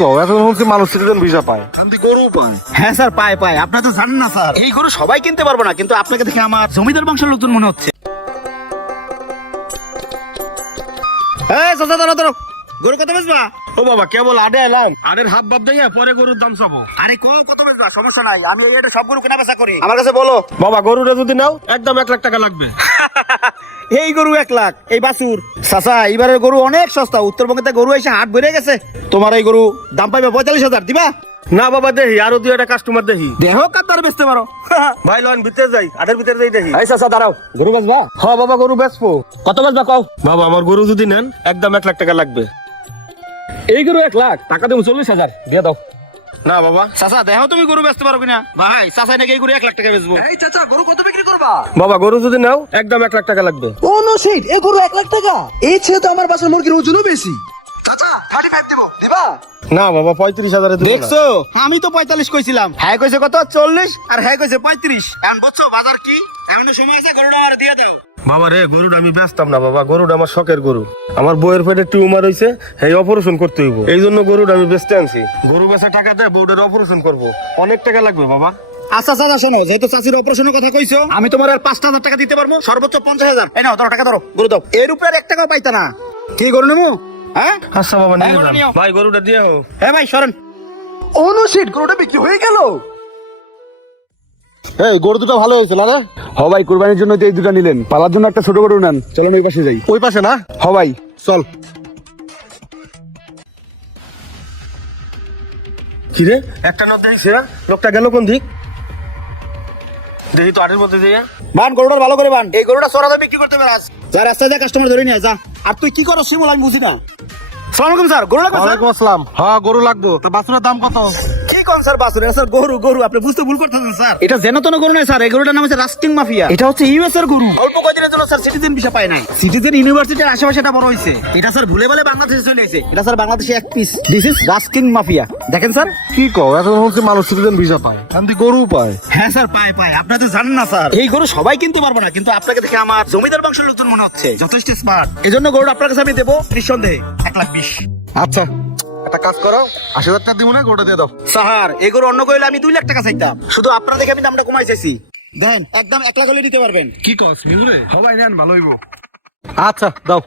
কও এখন হচ্ছে মানুষ সিটিজেন ভিসা পায়, শান্তি গরু পায়। হ্যাঁ স্যার, পায় পায়। আপনারা তো জানেন না স্যার, এই গরু সবাই কিনতে পারবো না, কিন্তু আপনাকে দেখে আমার জমিদার বংশের লোকজন মনে হচ্ছে। এই চাচা, দাঁড়াও দাঁড়াও, গরু কত বেচবা? ও বাবা কেবল আডে এলাম, আডের হাফ বাদ দিয়ে পরে গরুর দাম চাবো। আরে কত বেচবা? সমস্যা নাই, আমি এই রেটে সব গরু কেনা বেচা করি। আমার কাছে বলো। বাবা গরুটা যদি নাও একদম 1 লাখ টাকা লাগবে। এই গরু 1 লাখ, এই বাছুর? চাচা এবারের গরু অনেক সস্তা, উত্তরবঙ্গতে গরু এসে হাট ভরে গেছে। তোমার এই গরু দাম পাইবে 45,000, দিবা? না বাবা দেখি আরো 2 কাস্টমার দেখি। দেহ কাতার বেচতে পারো। ভাই লন ভিতরে যাই, আডের ভিতরে যাই দেখি। এই চাচা দাঁড়াও, গরু বেচবা? হ্যাঁ বাবা গরু বেচবো। কত বেচবা কও? বাবা আমার গরু যদি নেন একদম 1 লাখ টাকা লাগবে। এই গরু 1 লাখ টাকা দেবো, 40,000 দিয়ে দাও। না বাবা। চাচা দেখো তুমি গরু বেচতে পারো কিনা। ভাই চাচা নাকি এই গরু 1 লাখ টাকা বেচবো। এই চাচা, গরু কত বিক্রি করবা? বাবা গরু যদি নাও একদম 1 লাখ টাকা লাগবে। ও নো শিট, এই গরু 1 লাখ টাকা? এই ছেলে তো আমার বাসার মুরগির ওজনও বেশি। চাচা 35 দেব, দিবা? না বাবা 35,000 দেব না। দেখছো, আমি তো 45 কইছিলাম, হ্যাঁ কইছে কত 40, আর হ্যাঁ কইছে 35। এখন বুঝছো বাজার কি? এমন সময় আছে, গরুটা আমার দিয়ে দাও। বাবা রে গরুটা আমি বেচতাম না বাবা, গরুটা আমার শখের গরু। আমার বউয়ের পেটে টিউমার হইছে, এই অপারেশন করতে হইব, এই জন্য গরুটা আমি বেচতে আনছি। গরু বেচার টাকা দেয় বউটার অপারেশন করব, অনেক টাকা লাগবে বাবা। আচ্ছা চাচা শোনো, যেহেতু চাচির অপারেশনের কথা কইছো, আমি তোমার আর 5,000 টাকা দিতে পারবো, সর্বোচ্চ 50,000। এই নাও, ধরো টাকা, ধরো গরু দাও। এর উপরে 1 টাকাও পাইতা না। কি গরু নেবো? হ্যাঁ আচ্ছা বাবা নিয়ে গরুটা যান। নিও। ভাই গরুটা দিয়ে হোক। হ্যাঁ ভাই সরেন। ও নো শিট, গরুটা বিক্রি হয়ে গেল। এই গরু দুটো ভালো হয়েছে না রে? হ ভাই, কুরবানির জন্য যে এই দুটো নিলেন, পালার জন্য একটা ছোট গরু নেন। চলেন ওই পাশে যাই। ওই পাশে না? হ ভাই চল। কি রে একটা নদ দেখছি না, লোকটা গেল কোন দিক? দেখি তো আটের মধ্যে যাইয়া। বান গরুটা ভালো করে বান, এই গরুটা সরা দামে বিক্রি করতে পারাস। যা রাস্তায় যা কাস্টমার ধরে নিয়ে যা। আর তুই কি করো শিমুল, আমি বুঝি না। সালাম আলাইকুম স্যার, গরু লাগবে স্যার? ওয়ালাইকুম আসসালাম। হ্যাঁ গরু লাগবে। তো বাছুরের দাম কত? কি কোন স্যার বাছুর? এটা স্যার গরু, গরু আপনি বুঝতে ভুল করতেছেন স্যার। এটা যেন তেন গরু নয় স্যার, এই গরুটার নাম হচ্ছে রাস্টিং মাফিয়া। এটা হচ্ছে ইউএস এর গরু। অল্প কয়েকদিনের জন্য স্যার সিটিজেন ভিসা পায় নাই, সিটিজেন ইউনিভার্সিটির আশেপাশে এটা বড় হয়েছে। এটা স্যার ভুলে বলে বাংলাদেশে চলে এসেছে। এটা স্যার বাংলাদেশে এক piece. This is lasting mafia. দেখেন স্যার। কি কও এখন হচ্ছে মানুষ সিটিজেন ভিসা পায়, শান্তি গরু পায়। হ্যাঁ স্যার, পায় পায়। আপনারা তো জানেন না স্যার, এই গরু সবাই কিনতে পারবো না, কিন্তু আপনাকে দেখে আমার জমিদার বংশের লোকজন মনে হচ্ছে, যথেষ্ট স্মার্ট। এজন্য গরুটা আপনার কাছে আমি দেবো নিঃসন্দেহে 1,20,000। আচ্ছা একটা কাজ করো, 80,000 টাকা দিব না, গরুটা দিয়ে দাও। স্যার এই গরু অন্য কইলে আমি 2 লাখ টাকা চাইতাম, শুধু আপনারা দেখে আমি দামটা কমাই চাইছি। দেখেন একদম 1 লাখ হলে দিতে পারবেন। কি কস মিউরে? সবাই নেন ভালো হইব। আচ্ছা দাও।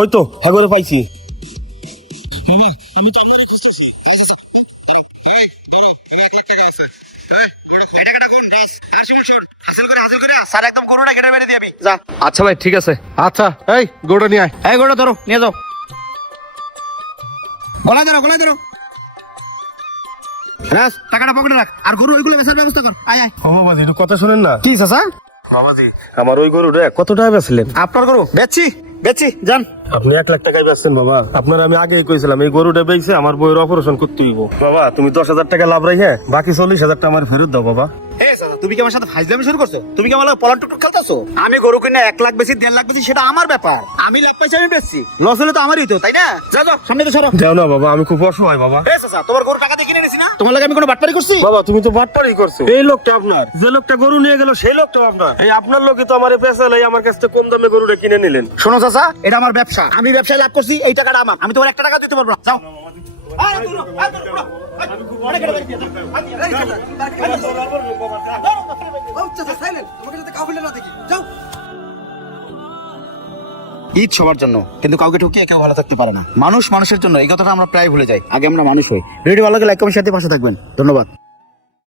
ওই তো হাগরে পাইছি। স্যার একদম গরুটা কেটে মেরে দিবি, যা। আচ্ছা ভাই ঠিক আছে। আচ্ছা এই গরুটা নিয়ে আয়। এই গরুটা ধরো, নিয়ে যাও। গলায় ধরো, গলায় ধরো। রাস টাকাটা পকেটে রাখ, আর গরু ওইগুলো বেচার ব্যবস্থা কর। আয় আয়। ও বাবাজি একটু কথা শুনেন না। কি চাচা? বাবাজি আমার ওই গরুটা কত টাকা বেচলেন? আপনার গরু বেচছি, বেচছি, যান। আপনি 1 লাখ টাকায় বেচছেন বাবা। আপনার আমি আগেই কইছিলাম এই গরুটা বেচছে আমার বইয়ের অপারেশন করতে হইব। বাবা তুমি 10,000 টাকা লাভ রাখে বাকি 40,000 টাকা আমার ফেরত দাও বাবা। তুমি কি আমার সাথে ফাইজলামি শুরু করছো? তুমি কি আমার পলান টুকটুক খেলতেছো? আমি গরু কিনে 1 লাখ বেশি 1.5 লাখ বেশি সেটা আমার ব্যাপার। আমি লাভ পাইছি, আমি বেচছি। লস হলে তো আমারই তো, তাই না? যাও যাও, সামনে তো সরো। যাও না বাবা, আমি খুব অসহায় বাবা। চাচা তোমার গরু টাকা দিয়ে কিনে নিছি না? তোমার লাগে আমি কোনো বাটপারি করছি? বাবা তুমি তো বাটপারি করছো। এই লোকটা আপনার, যে লোকটা গরু নিয়ে গেল সেই লোকটা আপনার। এই আপনার লোকই তো আমার পেছালাই আমার কাছ থেকে কম দামে গরুটা কিনে নিলেন। শোনো চাচা, এটা আমার ব্যবসা, আমি ব্যবসায় লাভ করছি, এই টাকাটা আমার। আমি তোমার 1 টাকা দিতে পারবো না, যাও। ঈদ সবার জন্য, কিন্তু কাউকে ঠকিয়ে কেউ ভালো থাকতে পারে না। মানুষ মানুষের জন্য, এই কথাটা আমরা প্রায় ভুলে যাই। আগে আমরা মানুষ হই। ভিডিও ভালো লাগলে লাইক কমেন্ট সাথে পাশে থাকবেন। ধন্যবাদ।